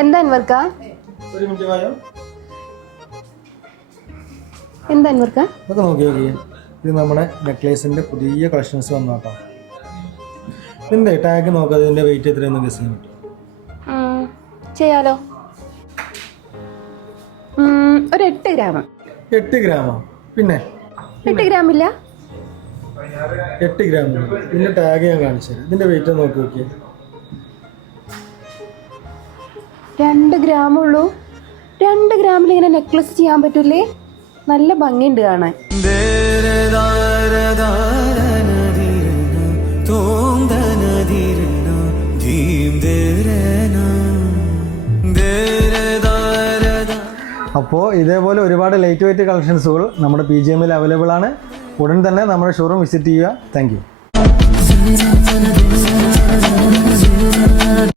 എന്താ അൻവർക്ക? എന്താ അൻവർക്ക? ഇതൊക്കെ നോക്കി നോക്കി, ഇത് നമ്മുടെ നെക്ലേസിന്റെ പുതിയ കളക്ഷൻസ് വന്നാട്ടോ. ഇതിന്റെ ടാഗ് നോക്കാം, ഇതിന്റെ വെയിറ്റ് എത്രയെന്ന് ഗസ് ചെയ്യാൻ പറ്റും? ചെയ്യാലോ. ഒരു 8 ഗ്രാം. 8 ഗ്രാമോ? പിന്നെ 8 ഗ്രാം ഇല്ല? 8 ഗ്രാം. ഇതിന്റെ ടാഗ് ഞാൻ കാണിച്ചു, ഇതിന്റെ വെയിറ്റ് നോക്കി നോക്കിയേ. 2 ഗ്രാം ഉള്ളൂ. 2 ഗ്രാമിൽ ഇങ്ങനെ നെക്ലസ് ചെയ്യാൻ പറ്റൂലേ? നല്ല ഭംഗിയുണ്ട് കാണാൻ. അപ്പോൾ ഇതേപോലെ ഒരുപാട് ലൈറ്റ് വെയിറ്റ് കളക്ഷൻസുകൾ നമ്മുടെ PGM-ൽ അവൈലബിൾ ആണ്. ഉടൻ തന്നെ നമ്മുടെ ഷോറൂം വിസിറ്റ് ചെയ്യുക. Thank you.